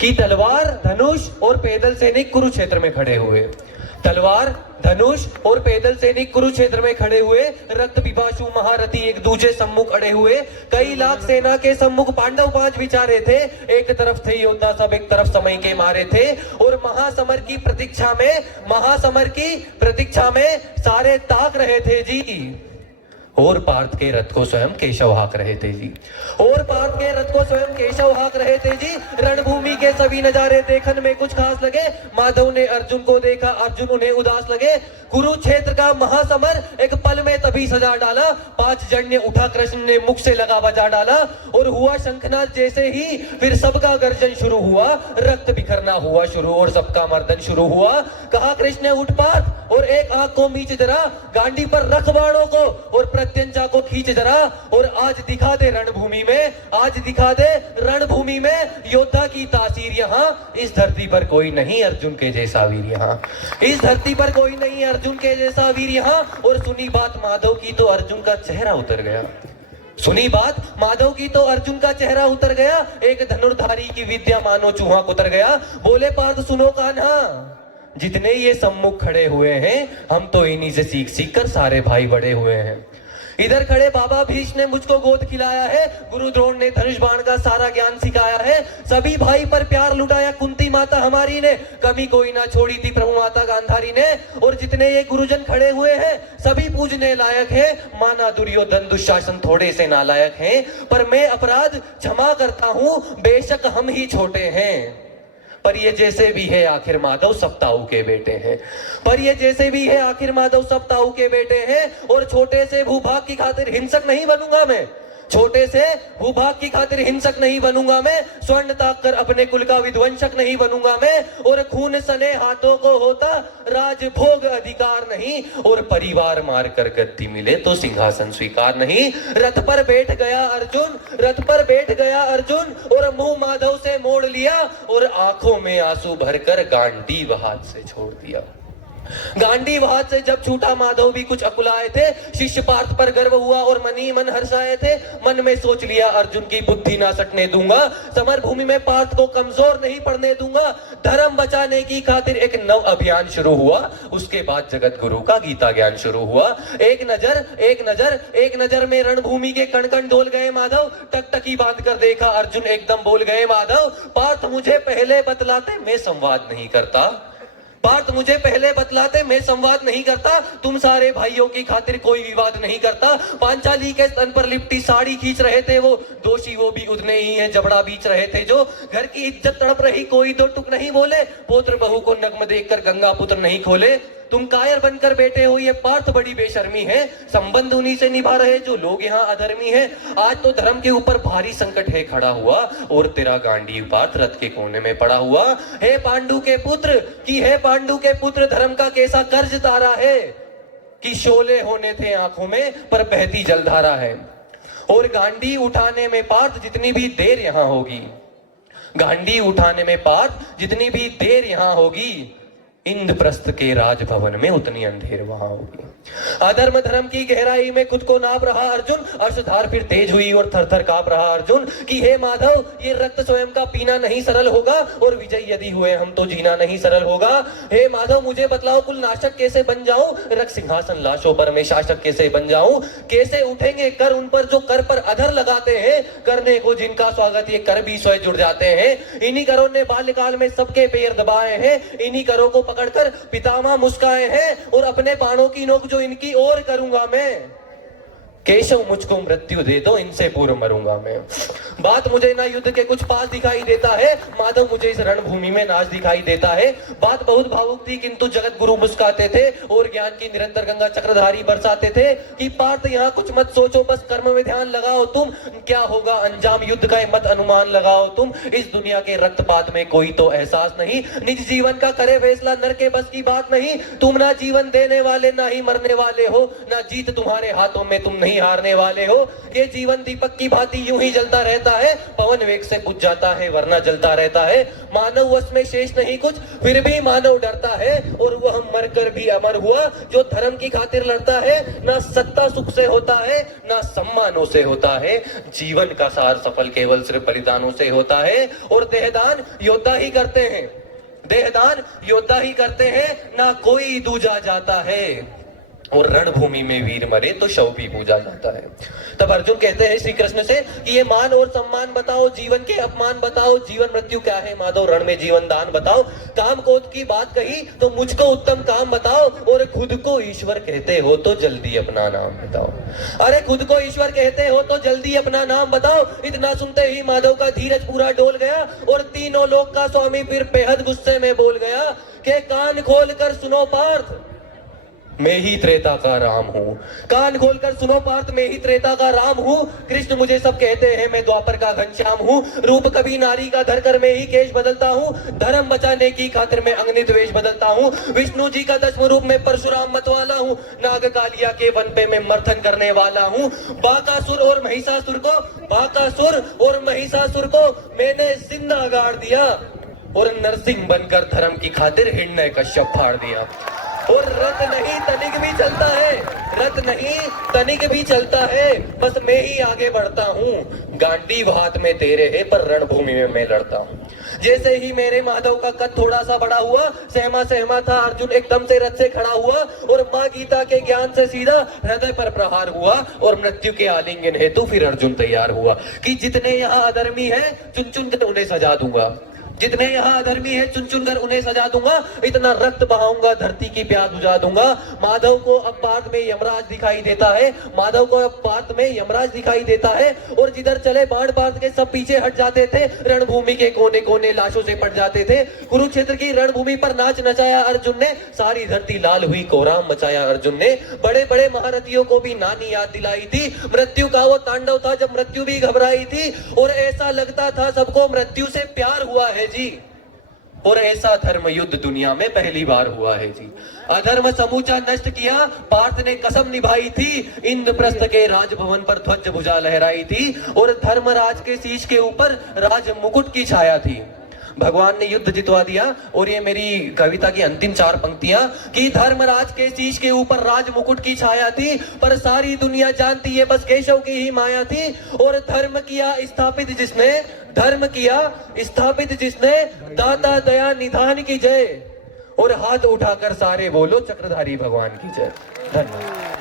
कि तलवार, धनुष और पैदल सैनिक कुरुक्षेत्र में खड़े हुए। तलवार, धनुष और पैदल सैनिक कुरुक्षेत्र में खड़े हुए। रक्त पिपासु महारथी एक दूजे सम्मुख अड़े हुए। कई लाख सेना के सम्मुख पांडव 5 विचारे थे। एक तरफ थे योद्धा सब, एक तरफ समय के मारे थे। और महासमर की प्रतीक्षा में सारे ताक रहे थे जी। और पार्थ के रथ को स्वयं केशव हाँक रहे थे जी। और पार्थ के रथ को स्वयं केशव हाँक रहे थे जी। रणभूमि के सभी नजारे देखने में कुछ खास लगे। माधव ने अर्जुन को देखा, अर्जुन उन्हें उदास लगे। कुरुक्षेत्र का महासमर एक पल में तभी सजा डाला। 5 जन्य उठा, कृष्ण ने मुख से लगा बजा डाला। और हुआ शंखनाद जैसे ही, फिर सबका गर्जन शुरू हुआ। रक्त बिखरना हुआ शुरू और सबका मर्दन शुरू हुआ। कहा कृष्ण ने, उठ पार्थ और एक आंख को मीच जरा, गांडी पर रख बाणों को और प्रत्यंचा को खींच जरा। और आज दिखा दे रणभूमि में, आज दिखा दे रणभूमि में योद्धा की तासीर। यहाँ इस धरती पर कोई नहीं अर्जुन के जैसा वीर। यहाँ इस धरती पर कोई नहीं अर्जुन के जैसा वीर यहाँ। और सुनी बात माधव की तो अर्जुन का चेहरा उतर गया। सुनी बात माधव की तो अर्जुन का चेहरा उतर गया। एक धनुर्धारी की विद्या मानो चूहा उतर गया। बोले पार्थ सुनो कान्हा, जितने ये सम्मुख खड़े हुए हैं, हम तो इन्हीं से सीख सीख कर सारे भाई बड़े हुए हैं। इधर खड़े बाबा भीष्म ने मुझको गोद खिलाया है। गुरु द्रोण ने धनुष बाण का सारा ज्ञान सिखाया है। सभी भाई पर प्यार लुटाया कुंती माता हमारी ने, कमी कोई ना छोड़ी थी प्रभु माता गांधारी ने। और जितने ये गुरुजन खड़े हुए हैं, सभी पूजने लायक है। माना दुर्योधन दुशासन थोड़े से नालायक हैं, पर मैं अपराध क्षमा करता हूं, बेशक हम ही छोटे हैं। पर ये जैसे भी है आखिर माधव सब ताऊ के बेटे हैं। पर ये जैसे भी है आखिर माधव सब ताऊ के बेटे हैं। और छोटे से भूभाग की खातिर हिंसक नहीं बनूंगा मैं। छोटे से भूभाग की खातिर हिंसक नहीं बनूंगा मैं। स्वर्ण ताक कर अपने कुल का विध्वंसक नहीं बनूंगा मैं। और खून सने हाथों को होता राजभोग अधिकार नहीं। और परिवार मार कर गद्दी मिले तो सिंहासन स्वीकार नहीं। रथ पर बैठ गया अर्जुन, रथ पर बैठ गया अर्जुन। और मुंह माधव से मोड़ लिया और आंखों में आंसू भरकर गांडीव हाथ से छोड़ दिया। गांडीव हाथ से जब छूटा माधव भी कुछ अकुलाए थे। शिष्य पार्थ पर गर्व हुआ और मन ही मन हर्षाए थे। मन में सोच लिया अर्जुन की बुद्धि ना सटने दूंगा। समर भूमि में पार्थ को कमजोर नहीं पड़ने दूंगा। धर्म बचाने की खातिर एक नव अभियान शुरू हुआ। उसके बाद जगत गुरु का गीता ज्ञान शुरू हुआ। एक नजर में रणभूमि के कण कण डोल गए माधव। टकटकी बांध कर देखा अर्जुन, एकदम बोल गए माधव, पार्थ मुझे पहले बतलाते मैं संवाद नहीं करता। पार्थ मुझे पहले बतलाते मैं संवाद नहीं करता। तुम सारे भाइयों की खातिर कोई विवाद नहीं करता। पांचाली के स्तन पर लिपटी साड़ी खींच रहे थे वो, दोषी वो भी उतने ही हैं जबड़ा बीच रहे थे जो। घर की इज्जत तड़प रही, कोई दो टुक नहीं बोले। पुत्र बहू को नग्न देखकर गंगा पुत्र नहीं खोले। तुम कायर बनकर बैठे हो, ये पार्थ बड़ी बेशर्मी है। संबंध उन्हीं से निभा रहे जो लोग यहाँ अधर्मी है। आज तो धर्म के ऊपर भारी संकट है खड़ा हुआ। और तेरा गांडीव पार्थ रथ के कोने में पड़ा हुआ। हे पांडु के पुत्र, धर्म का कैसा कर्ज तारा है कि शोले होने थे आंखों में पर बहती जलधारा है। और गांडी उठाने में पार्थ जितनी भी देर यहाँ होगी, गांडी उठाने में पार्थ जितनी भी देर यहाँ होगी, इंद्रप्रस्थ के राजभवन में उतनी अंधेर वहां होगी। अधर्म धर्म की गहराई में खुद को नाप रहा अर्जुन। अर्शधार फिर तेज हुई और थर थर कांप रहा अर्जुन कि हे माधव, ये रक्त स्वयं का पीना नहीं सरल होगा। और विजय यदि हुए हम तो जीना नहीं सरल होगा। हे माधव मुझे बतलाओ, कुल नाशक कैसे बन जाऊं? रख सिंहासन लाशों पर मैं शासक कैसे बन जाऊं? कैसे उठेंगे कर उन पर जो कर पर अधर लगाते हैं? करने को जिनका स्वागत ये कर भी स्वयं जुड़ जाते हैं। इन्हीं करों ने बाल्यकाल में सबके पैर दबाए हैं। इन्हीं करों को पकड़कर पितामह मुस्काए हैं। और अपने बाणों की नोक जो इनकी ओर करूंगा मैं। केशव मुझको मृत्यु दे दो, इनसे पूर्व मरूंगा मैं। बात मुझे ना युद्ध के कुछ पास दिखाई देता है, माधव मुझे इस रणभूमि में नाच दिखाई देता है। बात बहुत भावुक थी किंतु जगत गुरु मुस्काते थे और ज्ञान की निरंतर गंगा चक्रधारी बरसाते थे कि पार्थ यहाँ कुछ मत सोचो, बस कर्म में ध्यान लगाओ तुम। क्या होगा अंजाम युद्ध का मत अनुमान लगाओ तुम। इस दुनिया के रक्तपात में कोई तो एहसास नहीं। निज जीवन का करे फैसला नर के बस की बात नहीं। तुम ना जीवन देने वाले ना ही मरने वाले हो, ना जीत तुम्हारे हाथों में तुम नहीं नहीं हारने वाले हो। ये जीवन दीपक की भांति यूं ही जलता रहता है, पवन वेग से बुझ जाता है वरना जलता रहता है। मानव वश में शेष नहीं कुछ, फिर भी मानव डरता है, और वह मरकर भी अमर हुआ जो धर्म की खातिर लड़ता है। ना सत्ता सुख से होता है, ना सम्मानों से होता है, जीवन का सार सफल केवल सिर्फ बलिदानों से होता है। और देहदान योद्धा ही करते हैं, देहदान योद्धा ही करते हैं, ना कोई दूजा जाता है। और रणभूमि में वीर मरे तो शव भी पूजा जाता है। तब अर्जुन कहते हैं श्री कृष्ण से कि ये मान और सम्मान बताओ, जीवन के अपमान बताओ, जीवन मृत्यु क्या है माधव, रण में जीवन दान बताओ। काम क्रोध की बात कही तो मुझको उत्तम काम बताओ, और खुद को ईश्वर कहते हो तो जल्दी अपना नाम बताओ। अरे खुद को ईश्वर कहते हो तो जल्दी अपना नाम बताओ। इतना सुनते ही माधव का धीरज पूरा डोल गया, और तीनों लोक का स्वामी फिर बेहद गुस्से में बोल गया कि कान खोल कर सुनो पार्थ, मैं ही त्रेता का राम हूँ। कान खोलकर सुनो पार्थ, मैं ही त्रेता का राम हूँ। कृष्ण मुझे सब कहते हैं, मैं द्वापर का घनश्याम हूँ। रूप कभी नारी का धर कर मैं ही केश बदलता हूँ। धर्म बचाने की खातिर मैं अग्नित वेश बदलता हूँ। विष्णु जी का 10वां रूप में परशुराम मतवाला हूँ। नाग कालिया के वन पे मैं मर्थन करने वाला हूँ। बाकासुर और महिषासुर को मैंने जिंदा गाड़ दिया, और नरसिंह बनकर धर्म की खातिर हिरण्य कश्यप फाड़ दिया। और रथ नहीं तनिक भी चलता है, रथ नहीं तनिक भी चलता है, बस मैं ही आगे बढ़ता हूँ। गांडीव हाथ में तेरे है, पर रणभूमि में मैं लड़ता हूँ। जैसे ही मेरे माधव का कद थोड़ा सा बड़ा हुआ, सहमा था अर्जुन एकदम से रथ से खड़ा हुआ, और माँ गीता के ज्ञान से सीधा हृदय पर प्रहार हुआ, और मृत्यु के आलिंगन हेतु फिर अर्जुन तैयार हुआ कि जितने यहाँ अधर्मी है चुन चुन कर उन्हें सजा दूंगा, जितने यहाँ अधर्मी है चुन चुन कर उन्हें सजा दूंगा। इतना रक्त बहाऊंगा, धरती की प्यास बुझा दूंगा। माधव को अब पार्थ में यमराज दिखाई देता है, माधव को अब पार्थ में यमराज दिखाई देता है। और जिधर चले बाण पार्थ के सब पीछे हट जाते थे, रणभूमि के कोने कोने लाशों से पट जाते थे। कुरुक्षेत्र की रणभूमि पर नाच नचाया अर्जुन ने, सारी धरती लाल हुई, कोहराम मचाया अर्जुन ने। बड़े बड़े महारथियों को भी नानी याद दिलाई थी। मृत्यु का वो तांडव था जब मृत्यु भी घबराई थी, और ऐसा लगता था सबको मृत्यु से प्यार हुआ है जी। और ऐसा धर्म युद्ध दुनिया में पहली बार हुआ है जी। अधर्म समूचा नष्ट किया पार्थ ने कसम निभाई थी, इंद्रप्रस्थ के राजभवन पर ध्वज भुजा लहराई थी, और धर्मराज के शीश के ऊपर राज मुकुट की छाया थी। भगवान ने युद्ध जितवा दिया। और ये मेरी कविता की अंतिम 4 पंक्तियां कि धर्मराज के शीश के ऊपर राज मुकुट की छाया थी, पर सारी दुनिया जानती है बस केशव की ही माया थी। और धर्म किया स्थापित जिसने दाता दया निधान की जय, और हाथ उठाकर सारे बोलो चक्रधारी भगवान की जय। धन्यवाद।